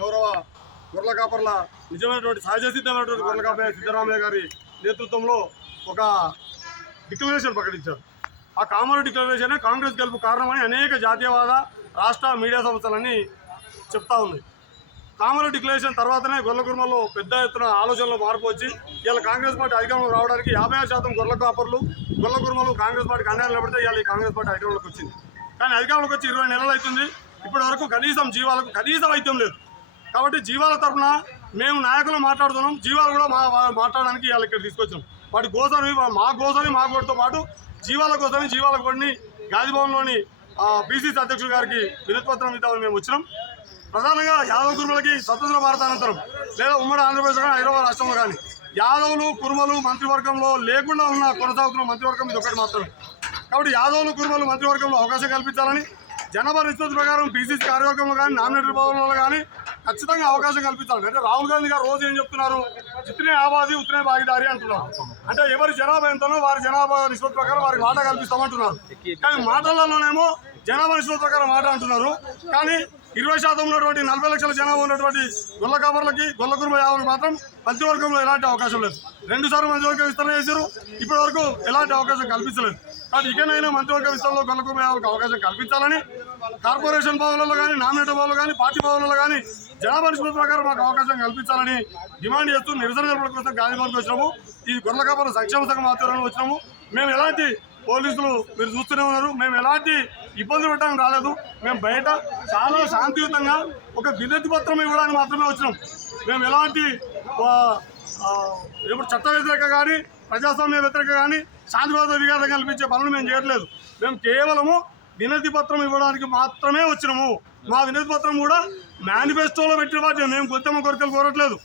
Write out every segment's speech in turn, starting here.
గౌరవ గొర్రెల కాపర్ల నిజమైనటువంటి సహజసిద్ధమైనటువంటి గొర్రెల కాపర్ సిద్ధరామయ్య గారి నేతృత్వంలో ఒక డిక్లరేషన్ ప్రకటించారు. ఆ కామన్ డిక్లరేషన్ కాంగ్రెస్ గెలుపు కారణమని అనేక జాతీయవాద రాష్ట్ర మీడియా సంస్థలన్నీ చెప్తా ఉన్నాయి. కామన్ డిక్లరేషన్ తర్వాతనే గొర్రెల కుర్మలో పెద్ద ఎత్తున ఆలోచనలో మార్పు వచ్చి ఇలా కాంగ్రెస్ పార్టీ అధికారంలో రావడానికి 56% గొర్రెల కాపర్లు గొర్రెల కుర్మలు కాంగ్రెస్ పార్టీకి అండగా నిలబడితే ఇవాళ ఈ కాంగ్రెస్ పార్టీ అధికారంలోకి వచ్చింది. కానీ అధికారంలోకి వచ్చి 20 నెలలు అవుతుంది. ఇప్పటి వరకు కనీసం జీవాలకు కనీసం వైద్యం లేదు. కాబట్టి జీవాల తరఫున మేము నాయకులు మాట్లాడుతున్నాం. జీవాలు కూడా మాట్లాడడానికి ఇవాళ ఇక్కడ తీసుకొచ్చాం. వాటి గోసని మా గోటితో పాటు జీవాల కోసమని జీవాల కోడిని గాంధీభవన్లోని బీసీసీ అధ్యక్షుడు గారికి వినతిపత్రం ఇద్దామని మేము వచ్చినాం. ప్రధానంగా యాదవ కుర్మలకి స్వతంత్ర భారతానంతరం లేదా ఉమ్మడి ఆంధ్రప్రదేశ్ కానీ హైదరాబాద్ రాష్ట్రంలో కానీ యాదవులు కుర్మలు మంత్రివర్గంలో లేకుండా కొనసాగుతున్న మంత్రివర్గం ఇది ఒకటి మాత్రమే. కాబట్టి యాదవులు కుర్మలు మంత్రివర్గంలో అవకాశం కల్పించాలని జనాభా నిష్పత్తి ప్రకారం బీసీసీ కార్యవర్గంలో కానీ నామినేటెడ్ భవనంలో కానీ ఖచ్చితంగా అవకాశం కల్పించాలి. అంటే రాహుల్ గాంధీ గారు రోజు ఏం చెప్తున్నారు, జితనే ఆబాది ఉత్తనే భాగీదారి అంటున్నారు. అంటే ఎవరి జనాభా ఎంతనో వారి జనాభా నిష్పత్తి ప్రకారం వారికి వాటా కల్పిస్తామంటున్నారు. కానీ మాటలలోనేమో జనాభా నిష్పత్తి ప్రకారం మాట అంటున్నారు. కానీ 20% ఉన్నటువంటి 40 లక్షల జనాభా ఉన్నటువంటి గొల్ల కాపర్లకి గొల్ల కుర్మ యాదవులకు మాత్రం మంత్రివర్గంలో ఎలాంటి అవకాశం లేదు. 2 సార్లు మంత్రివర్గ విస్తరణ చేశారు. ఇప్పటి వరకు ఎలాంటి అవకాశం కల్పించలేదు. కానీ ఇకనైనా మంత్రివర్గ విస్తరణలో గొల్ల కుర్మ యాదవులకు అవకాశం కల్పించాలని కార్పొరేషన్ భవన్లలో కానీ నామినేటెడ్ భవన్లో కానీ పార్టీ భవన్లలో కానీ జనాభా నిష్పత్తి ప్రకారం మాకు అవకాశం కల్పించాలని డిమాండ్ చేస్తూ నిరసన జరపడం కోసం గాంధీభవన్కి వచ్చినాము. ఈ గొర్రెల కాపర్ల సంక్షేమ సంఘం ఆధ్వర్యంలో వచ్చినాము. మేము ఎలాంటి పోలీసులు మీరు చూస్తూనే ఉన్నారు, మేము ఎలాంటి ఇబ్బందులు పెట్టడానికి రాలేదు. మేము బయట చాలా శాంతియుతంగా ఒక వినతి పత్రం ఇవ్వడానికి మాత్రమే వచ్చినాం. మేము ఎలాంటి ఇప్పుడు చట్ట వ్యతిరేక కానీ ప్రజాస్వామ్య వ్యతిరేక కానీ శాంతివాద విఘాతం కల్పించే పనులు మేము చేయట్లేదు. మేము కేవలము వినతి పత్రం ఇవ్వడానికి మాత్రమే వచ్చినాము. మా వినతి పత్రం కూడా మేనిఫెస్టోలో పెట్టిన పార్టీ, మేము కొత్తమ్మ కొరకలు కోరట్లేదు.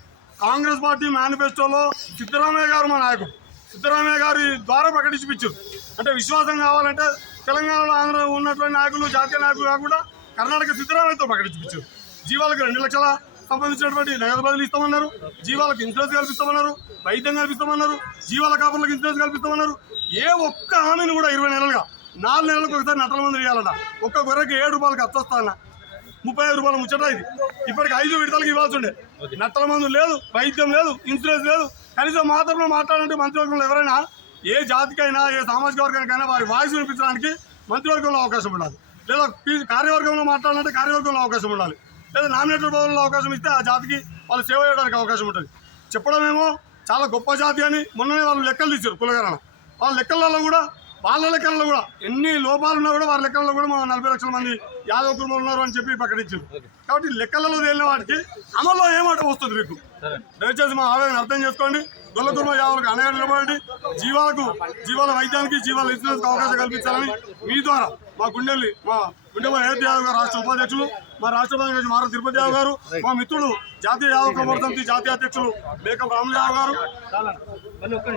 కాంగ్రెస్ పార్టీ మేనిఫెస్టోలో సిద్ధరామయ్య గారు మా నాయకుడు, సిద్ధరామయ్య గారి ద్వారా ప్రకటించిపించారు. అంటే విశ్వాసం కావాలంటే తెలంగాణలో ఆంధ్ర ఉన్నటువంటి నాయకులు జాతీయ నాయకులు కాకుండా కర్ణాటక సిద్ధరామయ్యతో ప్రకటించిపించారు. జీవాలకు 2 లక్షల సంబంధించినటువంటి నగదు బదిలీ ఇస్తామన్నారు, జీవాలకు ఇన్సూరెన్స్ కల్పిస్తామన్నారు, వైద్యం కల్పిస్తామన్నారు, జీవాల కాపులకు ఇన్సూరెన్స్ కల్పిస్తామన్నారు. ఏ ఒక్క హామీని కూడా 20 నెలలుగా 4 నెలలకు ఒకసారి నట్టల మందు ఇవ్వాలన్న, ఒక్క గొర్రెకి 7 రూపాయలకు ఖర్చొస్తానన్న, 35 రూపాయల ముచ్చట ఇది. ఇప్పటికి 5 విడతలకు ఇవ్వాల్సి ఉండే. నట్టల మందు లేదు, వైద్యం లేదు, ఇన్సూరెన్స్ లేదు. కనీసం మాత్రమే మాట్లాడాలంటే మంత్రివర్గంలో ఎవరైనా ఏ జాతికైనా ఏ సామాజిక వర్గానికైనా వారి వాయిస్ వినిపించడానికి మంత్రివర్గంలో అవకాశం ఉండాలి. లేదా కార్యవర్గంలో మాట్లాడాలంటే కార్యవర్గంలో అవకాశం ఉండాలి. లేదా నామినేటెడ్ భవన్లో అవకాశం ఇస్తే ఆ జాతికి వాళ్ళు సేవ చేయడానికి అవకాశం ఉంటుంది. చెప్పడమేమో చాలా గొప్ప జాతి అని మొన్ననే వాళ్ళు లెక్కలు తీశారు కులగరణ. వాళ్ళ లెక్కలలో కూడా ఎన్ని లోపాలు ఉన్నా కూడా వారి లెక్కలలో కూడా మా 40 లక్షల మంది యాదవ కుటుంబాలు ఉన్నారు అని చెప్పి ప్రకటించారు. కాబట్టి లెక్కలలో తేలిన వాటికి అమల్లో ఏమాట వస్తుంది మీకు. దయచేసి మా ఆవేదన అర్థం చేసుకోండి. గొల్ల కుర్మ యాదవులకు అండగా నిలబడండి. జీవాల వైద్యానికి జీవాల ఇన్సూరెన్స్ అవకాశం కల్పించాలని మీ ద్వారా మా గుండెల్లి అయోధ్య యాదవ్ గారు రాష్ట్ర ఉపాధ్యక్షులు, మా రాష్ట్ర ఉపాధ్యక్షులు మార తిరుపతి యాదవ్ గారు, మా మిత్రుడు జాతీయ యాదవ ప్రబోధ సమితి జాతీయ అధ్యక్షులు మేకం రాములు యాదవ్ గారు.